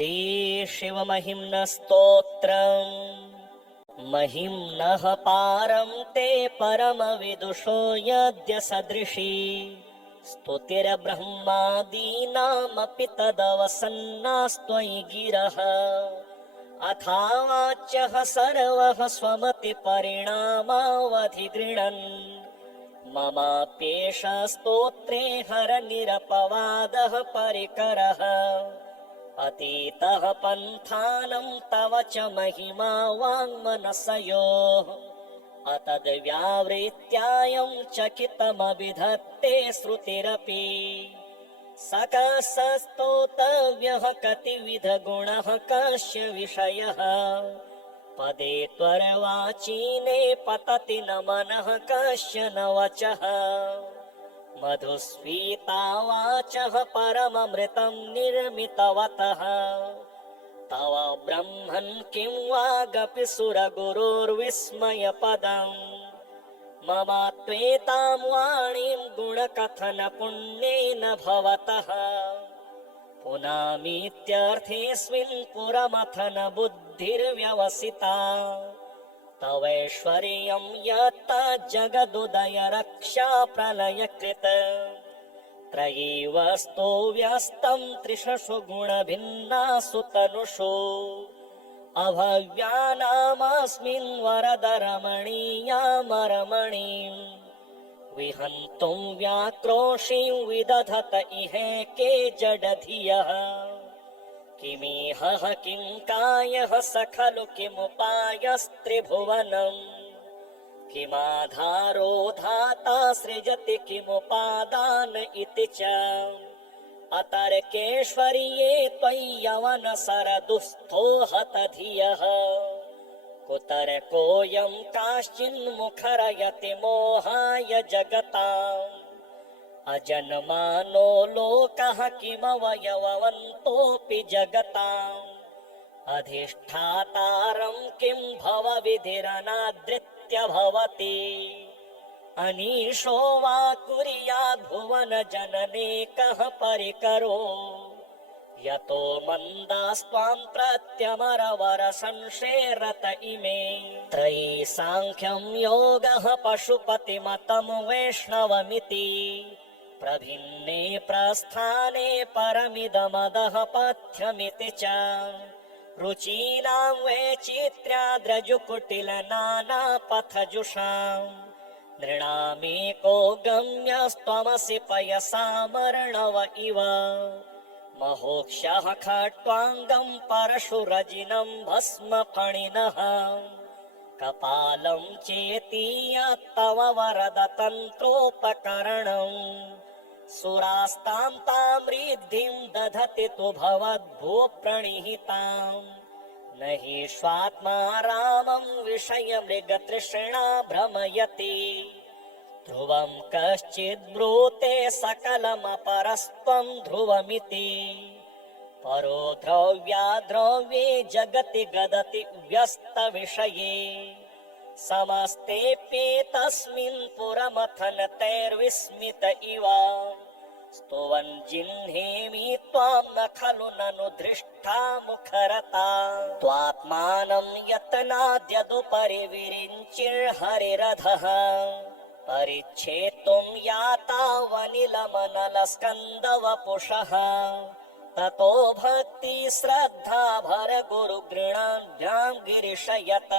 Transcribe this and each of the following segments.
श्री शिवमहिम्न स्तोत्रम्। महिम्नः पारं ते परमविदुषो यद्य सदृशी स्तुतिर्ब्रह्मादीनामपि तदवसन्नास्त्वयि गिरः। अथावाच्यः सर्वः स्वमतिपरिणामावधिगृह्णन् ममाप्येष स्तोत्रे हरनिरपवादः परिकरः। अतीतः पन्थानं तव च महिमा वाङ्मनसयोः अतद्व्यावृत्यायं चकितमभिधत्ते श्रुतिरपि। सकसस्तोतव्यः कतिविधगुणः कस्य विषयः पदे त्वरवाचीने पतति न मनः कस्य न वचः। मधुस्फीता वाचः परममृतं निर्मितवतः तव ब्रह्मन् किं वागपि सुरगुरोर्विस्मयपदम्। मम त्वेतां वाणीं गुणकथनपुण्येन भवतः पुनामीत्यर्थेऽस्मिन् पुरमथन बुद्धिर्व्यवसिता। तवैश्वर्यं यत् जगदुदय रक्षा प्रलयकृत त्रयीवस्तो व्यस्तं त्रिषु गुणभिन्नासु तनुषु अभव्यानामस्मिन् वरद रमणीयामरमणीं विहन्तुं व्याक्रोशीं विदधत इहेके जडधियः। किमिह किं कायः स खलु किमुपायस्त्रिभुवनम् किमाधारो धाता सृजति किमुपादान इति च। अतर्केश्वर्ये त्वय्यवनसरदुःस्थो हत धियः कुतर्कोऽयं काश्चिन्मुखरयति मोहाय जगताम्। अजन्मानो लोकः किमवयववन्तोऽपि जगताम् अधिष्ठातारं किं भवविधिरनादृत्य भवति। अनीशो वा कुर्याद् भुवन जनने कः परिकरो यतो मन्दास्त्वां प्रत्यमरवर संशेरत इमे। त्रयी साङ्ख्यं योगः पशुपतिमतं वैष्णवमिति प्रभिन्ने प्रस्थाने परमिदमदः पथ्यमिति च। रुचीनां वैचित्र्याद्रजुकुटिल नानापथजुषाम् नृणामेको गम्यस्त्वमसि पयसामर्णव इव। महोक्षः खट्वाङ्गं परशुरजिनं भस्मफणिनः कपालं चेतीयत्तव वरद तन्त्रोपकरणम्। सुरास्तां तां रिद्धिं दधति तु भवद्भूप्रणिहिताम् न हि स्वात्मा रामं विषयमृगतृष्णा भ्रमयति। ध्रुवं कश्चिद्ब्रूते सकलमपरस्त्वं ध्रुवमिति परो द्रव्याद्रव्ये जगति गदति व्यस्तविषये समस्तेऽप्येतस्मिन् पुरमथनतैर्विस्मित इव। स्तुवन् जिह्नेमि त्वां न खलु ननु दृष्टा मुखरता। त्वात्मानं यत्नाद्यदुपरि विरिञ्चिर्हरिरधः परिच्छेत्तुं यातावनिलमनलस्कन्दवपुषः। ततो भक्ति श्रद्धा भर गुरुगृणाभ्यां गिरिशयत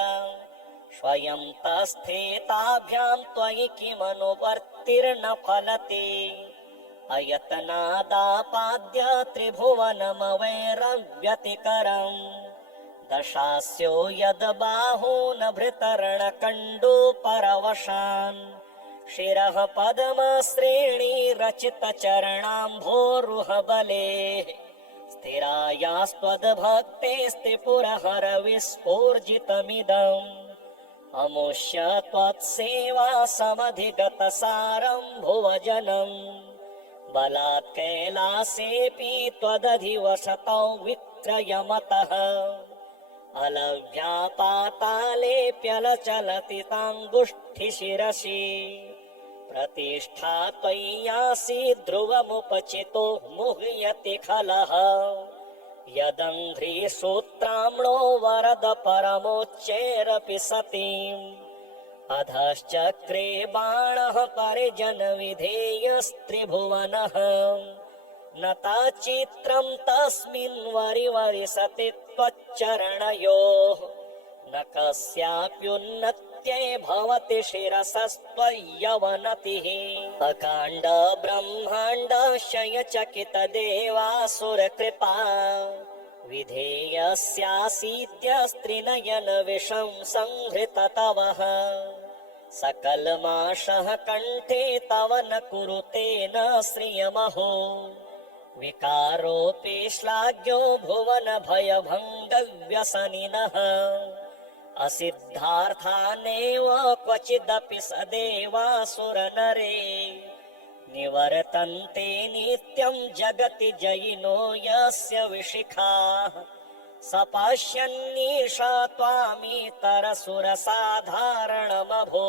स्वयं तस्थेताभ्यां त्वयि किमनुवर्तिर्न फलति। अयतनादापाद्य त्रिभुवनमवैरव्यतिकरम् दशास्यो यद्बाहून् भृतर्णकण्डूपरवशान् शिरः पद्मश्रेणी रचितचरणाम्भोरुहबले स्थिरायास्त्वद्भक्तेस्त्रिपुरहर विस्फूर्जितमिदम्। अमुष्य त्वत्सेवा समधिगतसारं भुवजनम् बलात् कैलासेऽपि त्वदधिवसतौ विक्रयमतः। अलभ्या पातालेऽप्यलचलति ताङ्गुष्ठिशिरसि प्रतिष्ठा त्वय्यासि ध्रुवमुपचितो मुह्यति खलः। यदङ्घ्रिसूत्राम्णो वरद परमोच्चैरपि सतीम् अधश्चक्रे बाणः परिजनविधेयस्त्रिभुवनः न चित्रं तस्मिन् वरिवरिसति त्वच्चरणयोः न कस्याप्युन्नत्यै भवति शिरसस्त्वय्यवनतिः अकाण्ड ब्रह्माण्डशयचकित देवासुरकृपा विधेयस्यासीत्यस्त्रिनयन विषं संहृत तवः सकलमाशः कण्ठे तव न कुरुते न श्रियमहो विकारोऽपि श्लाघ्यो भुवन भयभङ्गव्यसनिनः असिद्धार्थानेव क्वचिदपि सदेवासुरनरे निवर्तन्ते नित्यं जगति जयिनो यस्य विशिखाः स पश्यन्नीशा त्वामितरसुरसाधारणमभो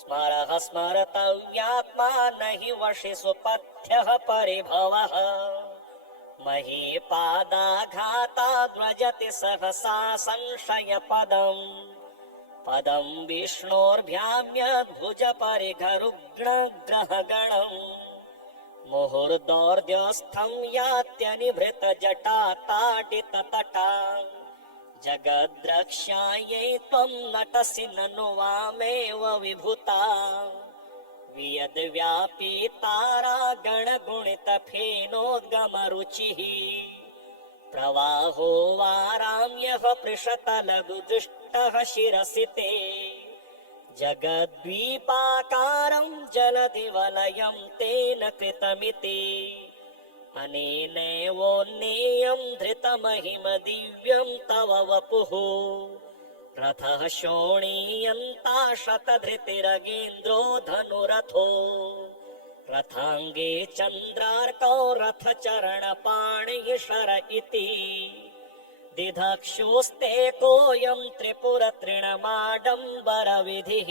स्मरः स्मर्तव्यात्मा न हि वशि सुपथ्यः परिभवः महीपादाघाताद् व्रजति सहसा संशयपदम् पदं विष्णोर्भ्याम्यद्भुज परिघरुग्णग्रहगणम् मुहुर्दौर्ध्यस्थं यात्यनिभृतजटाताडिततटा जगद्रक्ष्यायै त्वं नटसि ननु वामेव विभूता वियद्व्यापी तारागणगुणितफेनोद्गमरुचिः प्रवाहो वाराम्यः पृषतलदुदुष्टः शिरसि ते जगद्वीपाकारं जलधिवलयं तेन कृतमिति अनेनैवोन्नेयं धृतमहिम दिव्यं तव वपुः रथः शोणीयन्ता शतधृतिरगेन्द्रो धनुरथो रथाङ्गे चन्द्रार्कौ रथचरणपाणिः शर इति दिधक्षोस्ते कोऽयं त्रिपुरतृणमाडम्बरविधिः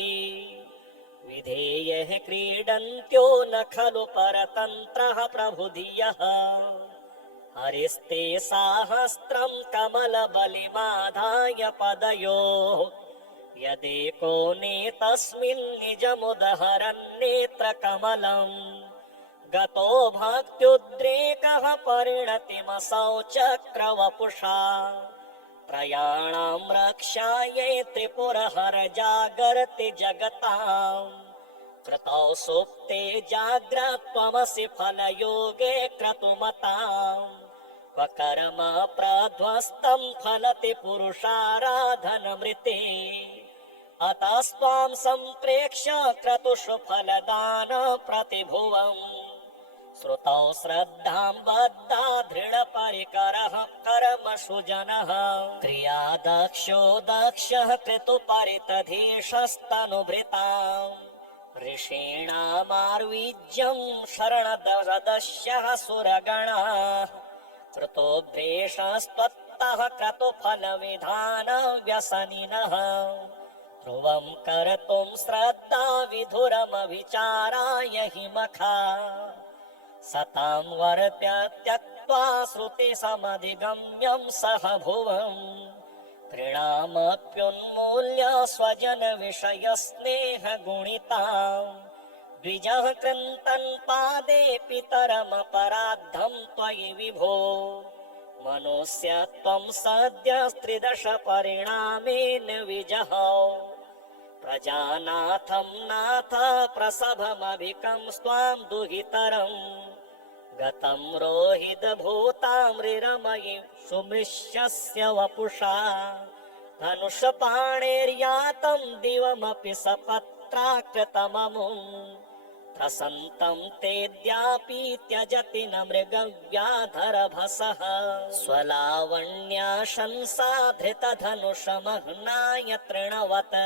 विधेयः क्रीडन्त्यो न खलु परतन्त्रः प्रभुधियः हरिस्ते साहस्रं कमलबलिमाधाय पदयोः यदेको नेतस्मिन् निजमुदहरन्नेत्रकमलम् गतो भक्त्युद्रेकः परिणतिमसौ चक्रवपुषा त्रयाणां रक्षायै त्रिपुरहर जागर्ति जगताम् कृतौ सुप्ते जाग्रत्वमसि फलयोगे क्रतुमताम् क्व कर्म प्रध्वस्तं फलति पुरुषाराधनमृते अतस्त्वां सम्प्रेक्ष्य क्रतुषु फलदान प्रतिभुवम् श्रुतौ श्रद्धां बद्धा दृढपरिकरः कर्मसु जनः क्रिया दक्षो दक्षः क्रतुपरितधीशस्तनुभृताम् ऋषीणामार्वीज्यं शरणदशः सुरगणाः कृतोभ्रेषस्त्वत्तः क्रतुफलविधानव्यसनिनः ध्रुवं कर्तुं श्रद्धा विधुरमविचाराय हि मखा सतां वर्त्य त्यक्त्वा श्रुतिसमधिगम्यं सह भुवम् कृणामप्युन्मूल्य स्वजनविषयस्नेहगुणिताम् द्विजः कृन्तन् पादे पितरमपराद्धं त्वयि विभो मनुष्यत्वं सद्य त्रिदश परिणामेन विजहौ प्रजानाथं नाथ प्रसभमभिकं स्वां दुहितरम् गतं रोहितभूतामृरमयि सुमृश्यस्य वपुषा धनुषपाणेर्यातं दिवमपि सपत्राकृतममुम् प्रसन्तं तेऽद्यापि त्यजति न मृगव्याधरभसः स्वलावण्याशंसा धृतधनुषमह्नाय तृणवत्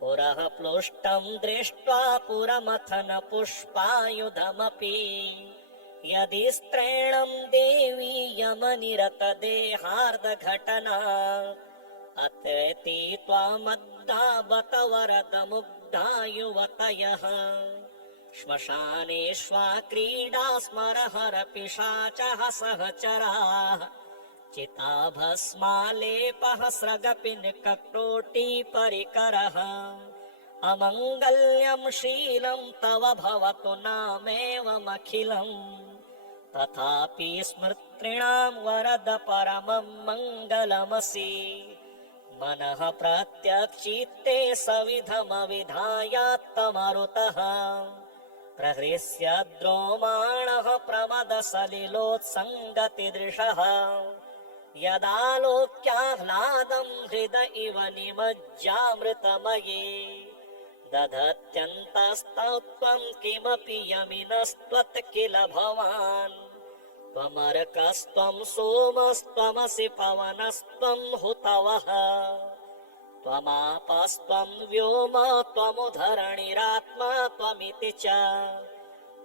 पुरः प्लुष्टं दृष्ट्वा पुरमथन पुष्पायुधमपि यदि स्त्रीणं देवी यमनिरतदेहार्धघटना अतेति त्वामद्धा बत वरदमुग्धा युवतयः श्मशानेष्वा क्रीडा स्मरहर पिशाचः सहचराः चिताभस्मालेपः स्रगपिनककोटिपरिकरः अमङ्गल्यं शीलं तव भवतु नामेवमखिलम् तथापि स्मृतॄणां वरद परमं मङ्गलमसि मनः प्रत्यक्षिते सविधमविधायात्तमरुतः प्रहृष्य द्रोमाणः प्रमदसलिलोत्सङ्गतिदृशः यदालोक्याह्लादं हृद इव निमज्जामृतमये दधत्यन्तस्तत्त्वं किमपि यमिनस्त्वत् किल भवान् त्वमर्कस्त्वं सोमस्त्वमसि पवनस्त्वं हुतवः त्वमापस्त्वं व्योम त्वमुधरणिरात्मा त्वमिति च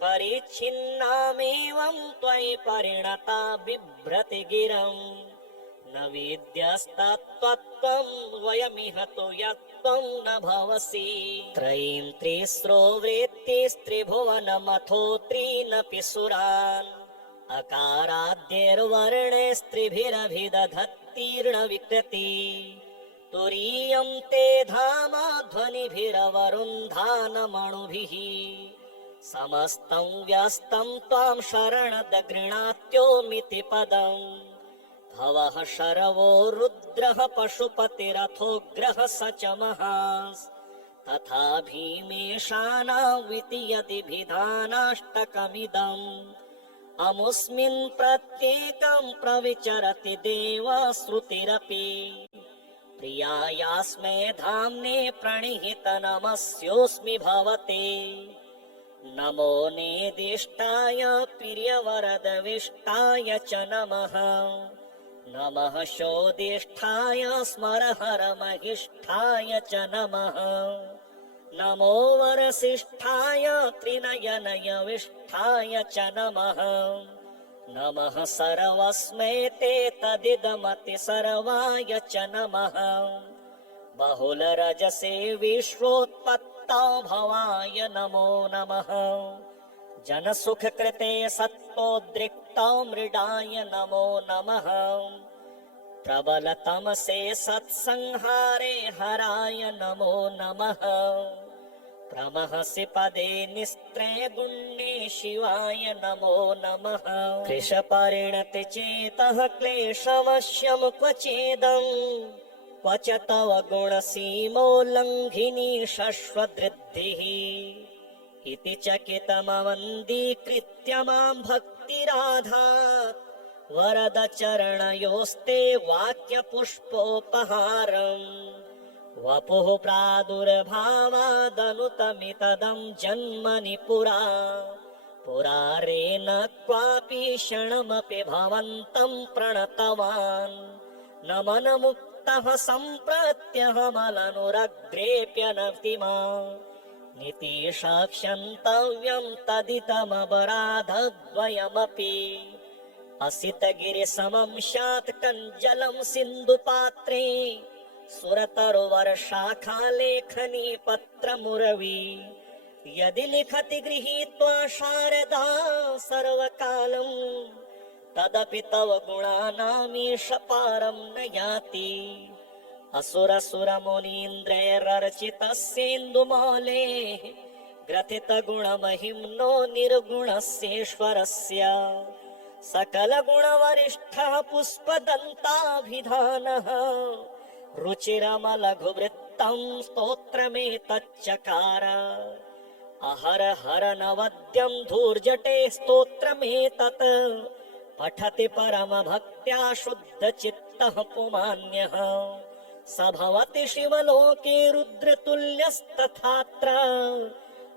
परिच्छिन्नामेवं त्वयि परिणता बिभ्रति गिरम् न वेद्यस्तत्त्वं वयमिह तु यत्त्वं न भवसि त्रयीं त्रिस्रो वृत्तिस्त्रिभुवनमथो त्रीनपि सुरान् अकाराद्यैर्वर्णैस्त्रिभिरभिदधत्तीर्णविकृति तुरीयं ते धाम ध्वनिभिरवरुन्धानमणुभिः समस्तं व्यस्तं त्वां शरणद गृणात्योमिति पदम् भवः शर्वो रुद्रः पशुपतिरथोग्रः स च महास् तथा भीमेशानाविति यदिभिधानाष्टकमिदम् अमुस्मिन् प्रत्येकं प्रविचरति देवश्रुतिरपि प्रियायास्मे धाम्ने प्रणिहित नमस्योऽस्मि भवते नमो नेदिष्टाय प्रियवरदविष्टाय च नमः नमः शोदिष्ठाय स्मरहरमहिष्ठाय च नमः नमो वरसिष्ठाय त्रिनयनयविष्ठाय च नमः नमः सर्वस्मै ते तदिदमति सर्वाय च नमः बहुलरजसे विश्वोत्पत्तौ भवाय नमो नमः जनसुखकृते सत्त्वोद्रिक्तौ मृडाय नमो नमः प्रबलतमसे सत्संहारे हराय नमो नमः प्रमहसि पदे निस्त्रे गुण्ये शिवाय नमो नमः कृशपरिणति चेतः क्लेशवश्यं क्वचेदम् क्व च तव गुणसीमोल्लङ्घिनी शश्वदृद्धिः इति चकितमवन्दीकृत्य मां भक्तिराधात् वरद चरणयोस्ते वाक्यपुष्पोपहारम् वपुः प्रादुर्भावादनुतमितदं जन्मनि पुरा पुरारेण क्वापि क्षणमपि भवन्तं प्रणतवान् न मनमुक्तः सम्प्रत्यहमलनुरग्रेप्यनतिमा नितीशा क्षन्तव्यं तदिदमपराधद्वयमपि असितगिरिसमं स्यात् कञ्जलं सिन्धुपात्रे सुरतरुवर्षाखालेखनी पत्रमुरवी यदि लिखति गृहीत्वा शारदा सर्वकालम् तदपि तव गुणानामीश पारं न याति असुरसुरमुनीन्द्रैरर्चितस्येन्दुमौलेः ग्रथितगुणमहिम्नो निर्गुणस्येश्वरस्य सकलगुणवरिष्ठः पुष्पदन्ताभिधानः रुचिरमलघुवृत्तं स्तोत्रमेतच्चकार अहर हर नवद्यं धूर्जटे स्तोत्रमेतत् पठति परमभक्त्या शुद्धचित्तः पुमान्यः स भवति शिवलोके रुद्रतुल्यस्तथात्र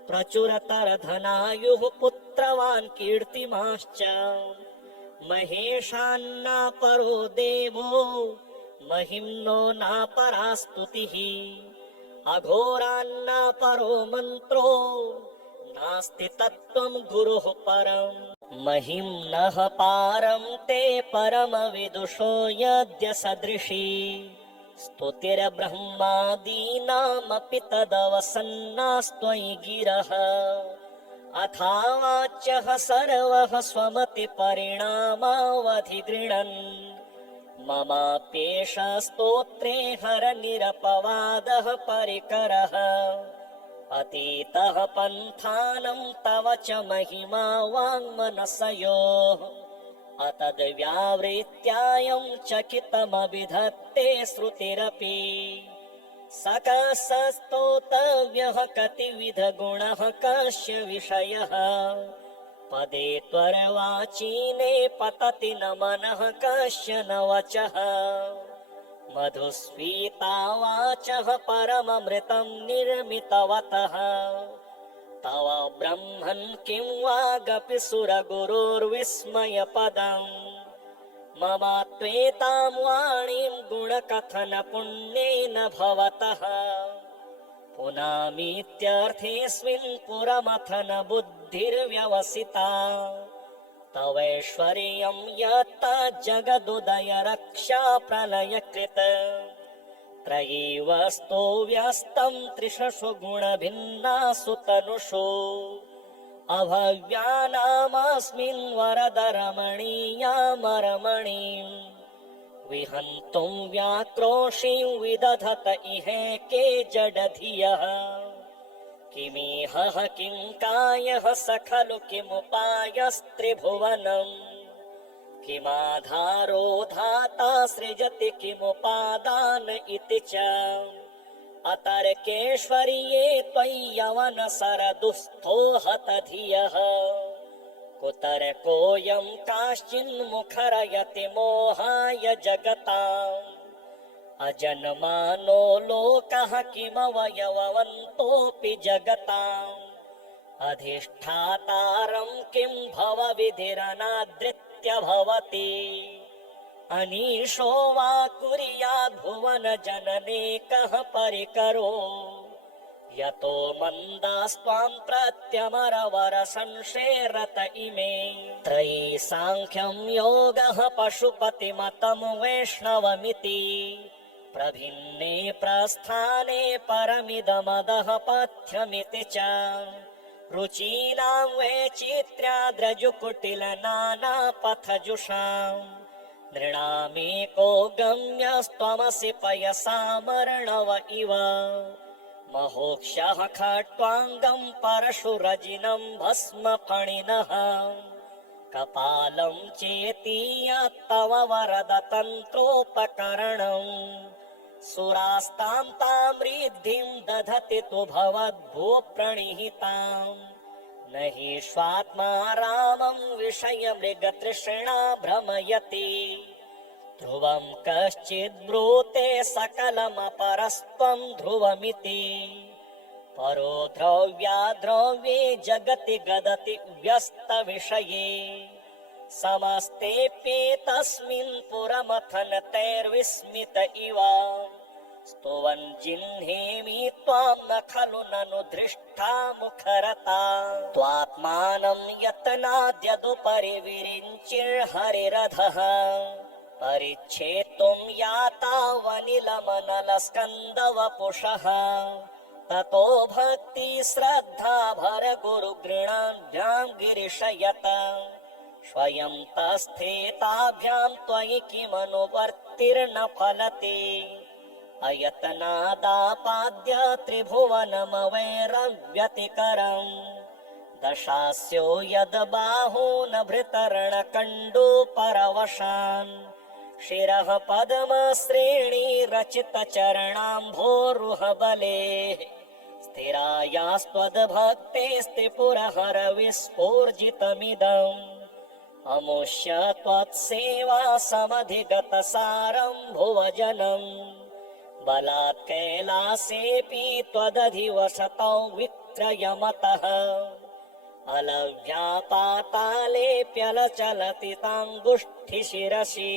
प्रचुरतरधनायुः पुत्रवान् कीर्तिमाश्च महेशान्नापरो देवो महिम्नो नापरा स्तुतिः अघोरान्नापरो मन्त्रो नास्ति तत्त्वं गुरुः परम् महिम्नः पारं ते परमविदुषो यद्य सदृशी स्तुतिर्ब्रह्मादीनामपि तदवसन्नास्त्वयि गिरः अथावाच्यः सर्वः स्वमति परिणामावधिगृणन् ममाप्येष स्तोत्रे हरनिरपवादः परिकरः अतीतः पन्थानं तव च महिमा वाङ्मनसयोः अतद्व्यावृत्यायं चकितमभिधत्ते श्रुतिरपि सकसस्तोतव्यः कतिविधगुणः कस्य विषयः पदे त्वरवाचीने पतति न मनः कस्य न वचः मधुस्फीता वाचः परममृतं निर्मितवतः तव ब्रह्मन् किं वागपि सुरगुरोर्विस्मयपदम् मम त्वेतां वाणीं गुणकथनपुण्येन भवतः पुनामीत्यर्थेऽस्मिन् पुरमथन बुद्धिर्व्यवसिता तवैश्वर्यं यत्तज्जगदुदय रक्षा प्रलयकृत त्रयीव स्तो व्यस्तं त्रिषु गुणभिन्नासु तनुषु अभव्यानामस्मिन् वरदरमणीयामरमणीम् विहन्तुं व्याक्रोशीं विदधत इहेके जडधियः किमिह किं कायः स खलु किमुपायस्त्रिभुवनम् किमाधारो धाता सृजति किमुपादान इति च अतर्केश्वर्ये त्वय्यवनसरदुःस्थो हतधियः कुतर्कोऽयं काश्चिन्मुखरयति मोहाय जगताम् अजन्मानो लोकः किमवयववन्तोऽपि जगताम् अधिष्ठातारं किं भवविधिरनादृत्य भवति अनीशो वा कुर्याद्भुवन जनने कः परिकरो यतो मन्दास्त्वां प्रत्यमरवर संशेरत इमे त्रयी साङ्ख्यं योगः पशुपतिमतं वैष्णवमिति प्रभिन्ने प्रस्थाने परमिदमदः पथ्यमिति च रुचीनां वैचित्र्याद्रजुकुटिल नानापथजुषाम् नृणामेको गम्यस्त्वमसि पयसामर्णव इव महोक्षः खट्वाङ्गं परशुरजिनं भस्मफणिनः कपालं चेतीयत्तव वरद तन्त्रोपकरणम् सुरास्तां तां रिद्धिं दधति तु भवद्भूप्रणिहिताम् न हि स्वात्मा रामं विषयमृगतृष्णा भ्रमयति ध्रुवं कश्चिद्ब्रूते सकलमपरस्त्वं ध्रुवमिति परो द्रव्याद्रव्ये जगति गदति व्यस्तविषये समस्तेऽप्येतस्मिन् पुरमथनतैर्विस्मित इव स्तुवन् जिह्नेमि त्वां न खलु ननु दृष्टा मुखरता त्वात्मानं यत्नाद्यदुपरि विरिञ्चिर्हरिरधः परिच्छेत्तुं यातावनिलमनलस्कन्दवपुषः ततो भक्ति श्रद्धा भर गुरुगृणाभ्यां गिरिशयत स्वयं तस्थेताभ्यां त्वयि किमनुवर्तिर्न फलति अयतनादापाद्य त्रिभुवनमवैरव्यतिकरम् दशास्यो यद् बाहून् भृतर्णकण्डूपरवशान् शिरः पद्मश्रेणी रचित चरणाम्भोरुहबले स्थिरायास्त्वद्भक्तेस्त्रिपुरहर विस्फूर्जितमिदम् अमुष्य त्वत्सेवा समधिगत सारं भुवजनम् बलात् कैलासेऽपि त्वदधिवसतौ विक्रयमतः अलव्यापातालेऽप्यलचलति ताङ्गुष्ठिशिरसि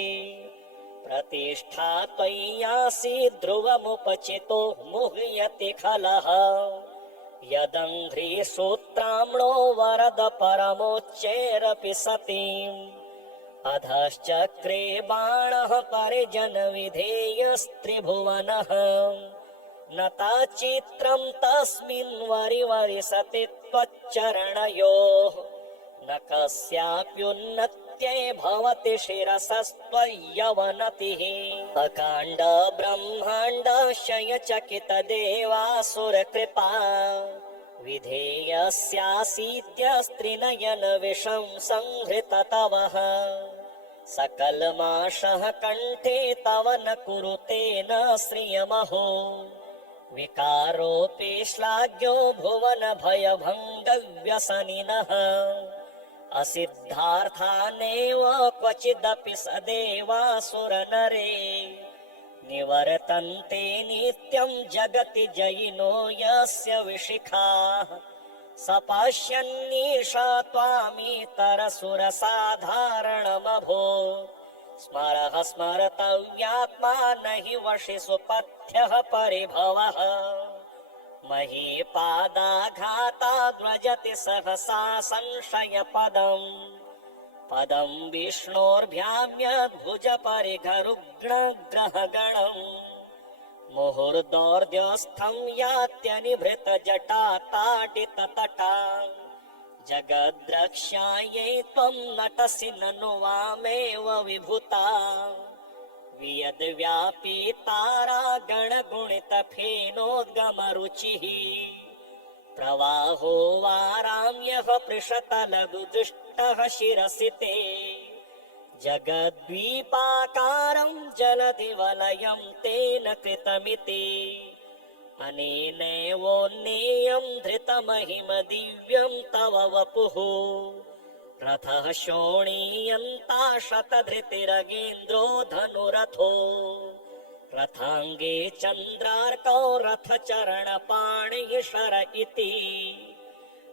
प्रतिष्ठा त्वय्यासीत् ध्रुवमुपचितो मुह्यति खलः यदङ्घ्रिसूत्राम्णो वरद परमोच्चैरपि सतीम् अधश्चक्रे बाणः परिजनविधेयस्त्रिभुवनः न ताचित्रं तस्मिन् वरिवरिसति त्वच्चरणयोः न कस्याप्युन्नत सत्ये भवति शिरसस्त्वय्यवनतिः अकाण्ड ब्रह्माण्डशय चकित देवासुर कृपा विधेयस्यासीद्यस्त्रिनयन विषं संहृत तवः सकलमाशः कण्ठे तव न कुरुते न श्रियमहो विकारोऽपि श्लाघ्यो भुवन भयभङ्गव्यसनिनः असिद्धार्थानेव क्वचिदपि सदेवासुरनरे निवर्तन्ते नित्यं जगति जयिनो यस्य विशिखाः स पश्यन्नीशा त्वामितरसुरसाधारणमभो स्मरः स्मर्तव्यात्मा न हि वशि सुपथ्यः परिभवः महीपादाघाताद् व्रजति सहसा संशयपदम् पदं विष्णोर्भ्याम्यद्भुज परिघरुग्णग्रहगणम् मुहुर्दौर्ध्यस्थं यात्यनिभृत जटा ताडिततटा जगद्रक्ष्यायै त्वं नटसि ननु वामेव विभूता वियद्व्यापी तारागणगुणितफेनोद्गमरुचिः प्रवाहो वाराम्यः पृषतलघुदुष्टः शिरसि ते जगद्वीपाकारं जलधिवलयं तेन कृतमिति अनेनैवोन्नेयं धृतमहिम दिव्यं तव वपुः रथः शोणीयन्ता शतधृतिरगेन्द्रो धनुरथो रथाङ्गे चन्द्रार्कौ रथचरणपाणिः शर इति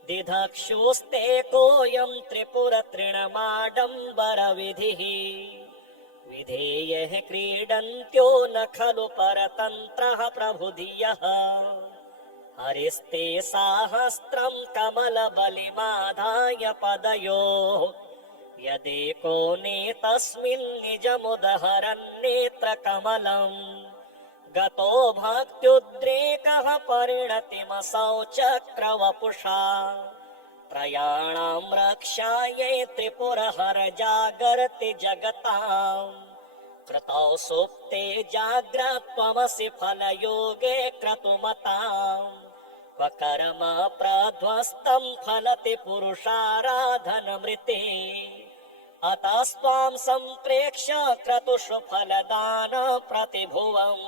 दिधक्षोस्ते कोऽयं त्रिपुरतृणमाडम्बरविधिः विधेयः क्रीडन्त्यो न खलु परतन्त्रः प्रभुधियः हरिस्ते साहस्रं कमलबलिमाधाय पदयोः यदेको नेतस्मिन् निजमुदहरन्नेत्रकमलम् गतो भक्त्युद्रेकः परिणतिमसौ चक्रवपुषा त्रयाणां रक्षायै त्रिपुरहर जागर्ति जगताम् कृतौ सुप्ते जाग्रत्वमसि फलयोगे क्रतुमताम् क्व कर्म प्रध्वस्तं फलति पुरुषाराधनमृते अतस्त्वां सम्प्रेक्ष्य क्रतुषु फलदान प्रतिभुवम्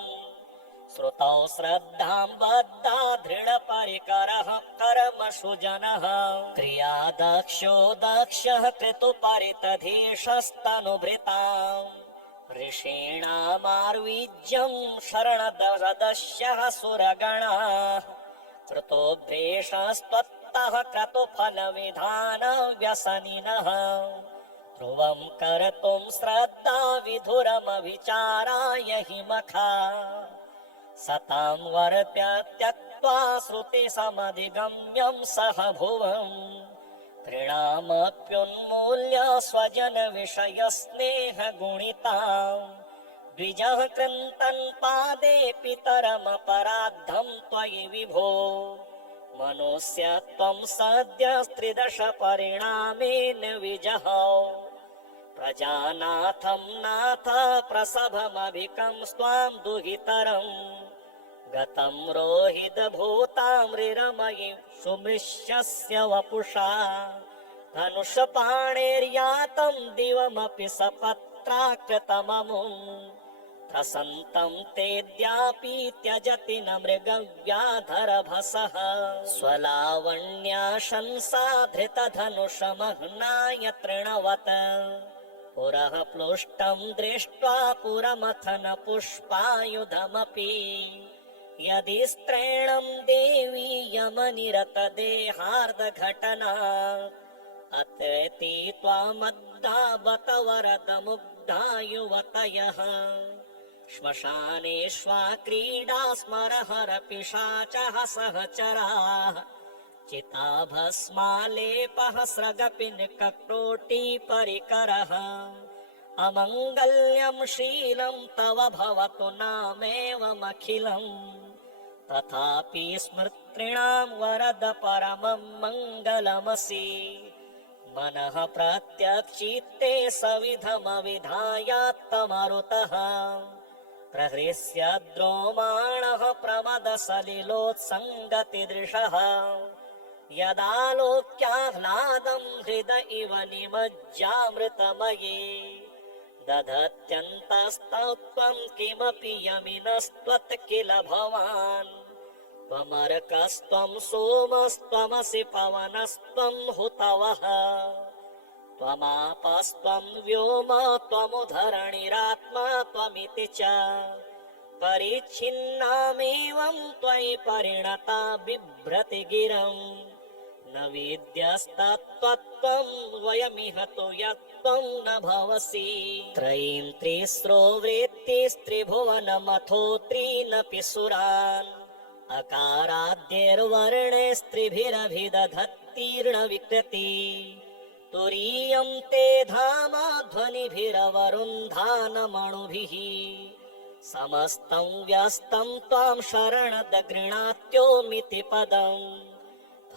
श्रुतौ श्रद्धां बद्धा दृढपरिकरः कर्मसु जनः क्रिया दक्षो दक्षः क्रतुपरितधीशस्तनुभृताम् ऋषीणामार्वीज्यं शरणदशः सुरगणाः कृतोभ्रेषस्त्वत्तः क्रतुफलविधानव्यसनिनः ध्रुवं कर्तुं श्रद्धा विधुरमविचाराय हि मखा सतां वर्त्य त्यक्त्वा श्रुतिसमधिगम्यं सह भुवम् तृणामप्युन्मूल्य स्वजनविषयस्नेहगुणिताम् द्विजः कृन्तन् पादे पितरमपराद्धं त्वयि विभो मनुष्यत्वं सद्य स्त्रिदश परिणामेन विजहौ प्रजानाथं नाथ प्रसभमभिकं स्वां दुहितरम् गतं रोहितभूतामृरमयि सुमृश्यस्य वपुषा धनुषपाणेर्यातं दिवमपि सपत्राकृतममुम् प्रसन्तं तेऽद्यापि त्यजति न मृगव्याधरभसः स्वलावण्याशंसा धृतधनुषमह्नाय तृणवत् पुरः प्लुष्टं दृष्ट्वा पुरमथन पुष्पायुधमपि यदि स्त्रैणं देवी यमनिरतदेहार्धघटना अत्रेति त्वामद्दावत वरदमुग्धा युवतयः श्मशानेष्वा क्रीडा स्मरहर पिशाचः सहचराः चिताभस्मालेपः स्रगपिनकक्रोटीपरिकरः अमङ्गल्यं शीलं तव भवतु नामेवमखिलम् तथापि स्मृतॄणां वरद परमं मङ्गलमसि मनः प्रत्यक्षित्ते सविधमविधायात्तमरुतः प्रहृष्यद्रोमाणः प्रमदसलिलोत्सङ्गतिदृशः यदालोक्याह्लादं हृद इव निमज्जामृतमये दधत्यन्तस्तत्त्वं किमपि यमिनस्त्वत् किल भवान् त्वमर्कस्त्वं सोमस्त्वमसि पवनस्त्वं हुतवः त्वमापस्त्वं व्योम त्वमुधरणिरात्मा त्वमिति च परिच्छिन्नामेवं त्वयि परिणता बिभ्रति गिरम् न विद्यस्तत्त्वं वयमिह तु यत्त्वं न भवसि त्रयीं त्रिस्रो वृत्तिस्त्रिभुवनमथो त्रीनपि सुरान् अकाराद्यैर्वर्णैस्त्रिभिरभिदधत्तीर्ण विकृति तुरीयं ते धाम ध्वनिभिरवरुन्धानमणुभिः समस्तं व्यस्तं त्वां शरणद गृणात्योमिति पदम्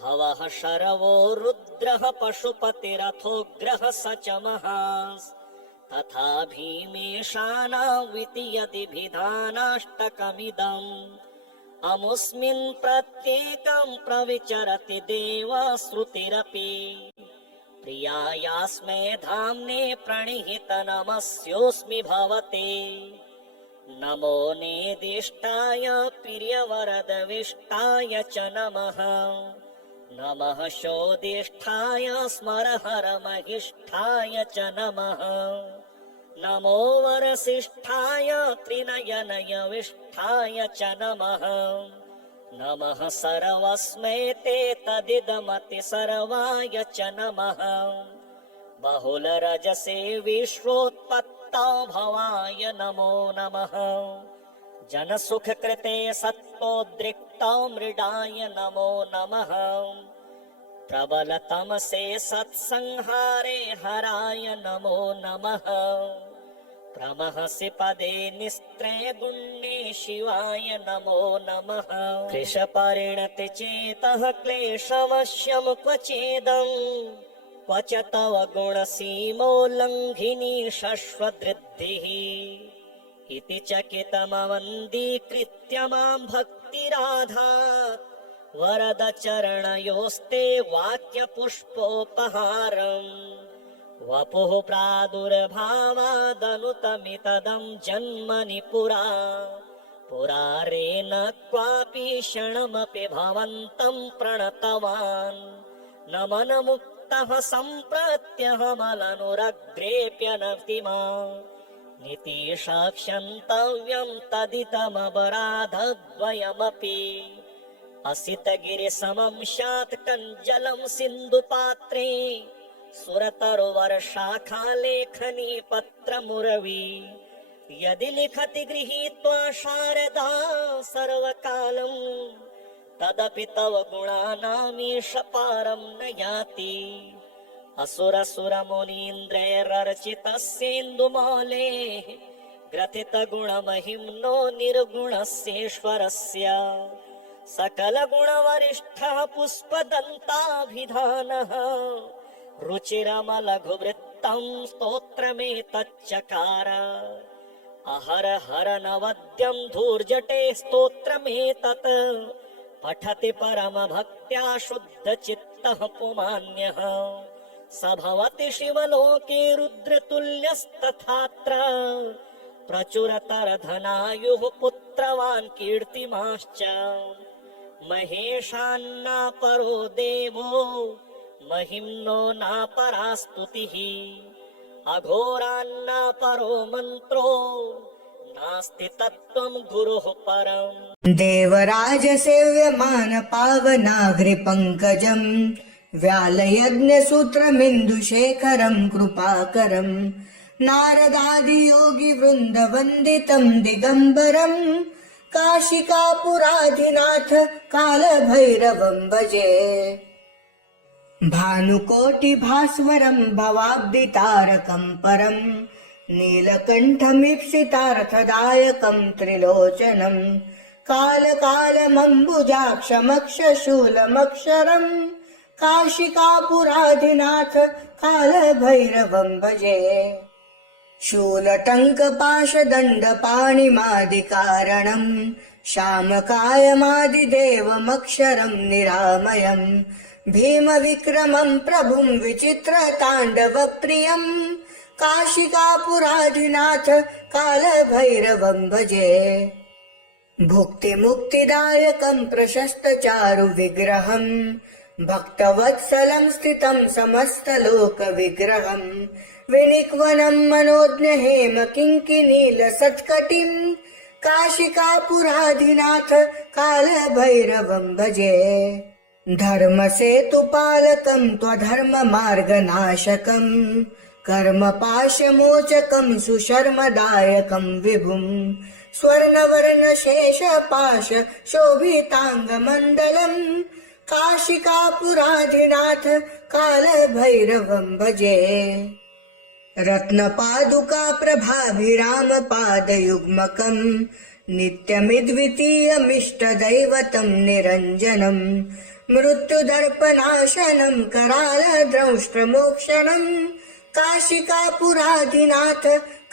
भवः शरवो रुद्रः पशुपतिरथोग्रः स च महास् तथा भीमेशानाविति यदिभिधानाष्टकमिदम् अमुस्मिन् प्रत्येकं प्रविचरति देवाश्रुतिरपि प्रियायास्मै धाम्ने प्रणिहित नमस्योऽस्मि भवते नमो नेदिष्टाय प्रियवरदविष्टाय च नमः नमः शोदिष्ठाय स्मरहरमहिष्ठाय च नमः नमो वरसिष्ठाय त्रिनयनयविष्ठाय च नमः नमः सर्वस्मै ते तदिदमति सर्वाय च नमः बहुलरजसे विश्वोत्पत्तौ भवाय नमो नमः जनसुखकृते सत्त्वोद्रिक्तौ मृडाय नमो नमः प्रबलतमसे सत्संहारे हराय नमो नमः प्रमहसि पदे निस्त्रे गुण्ये शिवाय नमो नमः कृशपरिणति चेतः क्लेशवश्यं क्वचेदम् क्व च तव गुणसीमोल्लङ्घिनी शश्वदृद्धिः इति चकितमवन्दीकृत्य मां भक्तिराधात् वरदचरणयोस्ते वाक्यपुष्पोपहारम् वपुः प्रादुर्भावादनुतमितदं जन्मनि पुरा पुरारेण क्वापि क्षणमपि भवन्तं प्रणतवान् नमनमुक्तः सम्प्रत्यहमलनुरग्रेप्यनतिमा नितीशाक्षन्तव्यं तदिदमपराधद्वयमपि असितगिरिसमं स्यात् कञ्जलं सिन्धुपात्रे सुरतरुवर्षाखालेखनी पत्रमुरवी यदि लिखति गृहीत्वा शारदा सर्वकालम् तदपि तव गुणानामीश पारं न याति असुरसुरमुनीन्द्रैरर्चितस्येन्दुमौले ग्रथितगुणमहिम्नो निर्गुणस्येश्वरस्य सकलगुणवरिष्ठः पुष्पदन्ताभिधानः रुचिरमलघुवृत्तं स्तोत्रमेतच्चकार अहर हर नवद्यं धूर्जटे स्तोत्रमेतत् पठति परमभक्त्या शुद्धचित्तः पुमान्यः स भवति शिवलोके रुद्रतुल्यस्तथात्र प्रचुरतरधनायुः पुत्रवान् कीर्तिमाश्च महेशान्नापरो देवो महिम्नो नापरा स्तुतिः अघोरान्नापरो मन्त्रो नास्ति तत्त्वं गुरुः परम् देवराज सेव्यमान पावनाघ्रिपङ्कजम् व्यालयज्ञसूत्रमिन्दुशेखरं कृपाकरं नारदादियोगिवृन्दवन्दितं दिगम्बरम् काशिकापुराधिनाथ कालभैरवं भजे भानुकोटिभास्वरं भवाब्दितारकं परं नीलकण्ठमीप्सितार्थदायकं त्रिलोचनं कालकालमम्बुजाक्षमक्षशूलमक्षरं काशिकापुराधिनाथ कालभैरवं भजे शूलटङ्कपाशदण्डपाणिमादिकारणम् श्यामकायमादिदेवमक्षरं निरामयम् भीमविक्रमं प्रभुं विचित्रताण्डवप्रियम् काशिकापुराधिनाथ कालभैरवं भजे भुक्तिमुक्तिदायकं प्रशस्तचारुविग्रहम् भक्तवत्सलं स्थितं समस्तलोकविग्रहम् विनिक्वनं मनोज्ञहेम किङ्किनीलसत्कटिम् काशिकापुराधिनाथ कालभैरवं भजे धर्मसेतुपालकं त्वधर्ममार्गनाशकम् कर्मपाशमोचकं सुशर्मदायकं विभुम् स्वर्णवर्णशेषपाश शोभिताङ्गमण्डलम् काशिकापुराधिनाथ कालभैरवं भजे रत्नपादुका प्रभाभिरामपादयुग्मकम् नित्यमिद्वितीयमिष्टदैवतं निरञ्जनम् मृत्युदर्पनाशनं करालद्रंष्ट्रमोक्षणम् काशिकापुराधिनाथ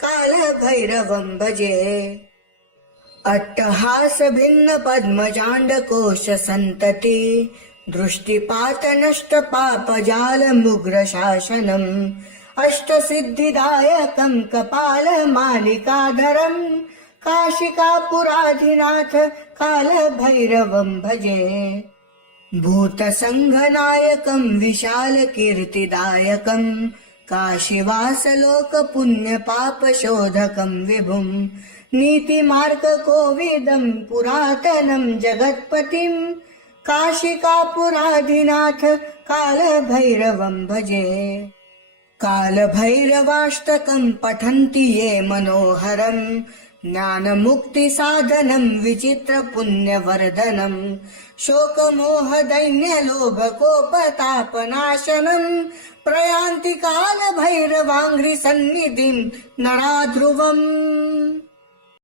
कालभैरवं भजे अट्टहासभिन्नपद्मजाण्डकोशसन्तति दृष्टिपातनष्टपापजालमुग्रशासनम् अष्टसिद्धिदायकं कपालमालिकाधरम् काशिकापुराधिनाथ कालभैरवं भजे भूतसङ्घनायकं विशालकीर्तिदायकम् काशीवासलोकपुण्यपापशोधकं विभुम् नीतिमार्गकोविदं पुरातनं जगत्पतिम् काशिकापुराधिनाथ कालभैरवं भजे कालभैरवाष्टकं पठन्ति ये मनोहरम् ज्ञानमुक्तिसाधनं विचित्रपुण्यवर्धनम् शोकमोहदैन्यलोभकोपतापनाशनम् प्रयान्ति कालभैरवाङ्घ्रिसन्निधिं नरा ध्रुवम्